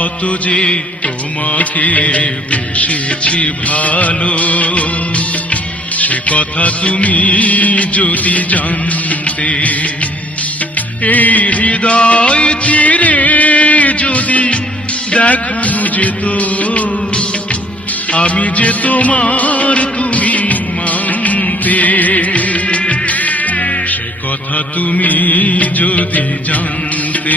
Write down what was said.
কত যে তোমাকে বসেছি ভালো সে কথা তুমি যদি জানতে এই হৃদয় চিরে যদি দেখানো যেত আমি যে তোমার তুমি মানতে কথা তুমি যদি জানতে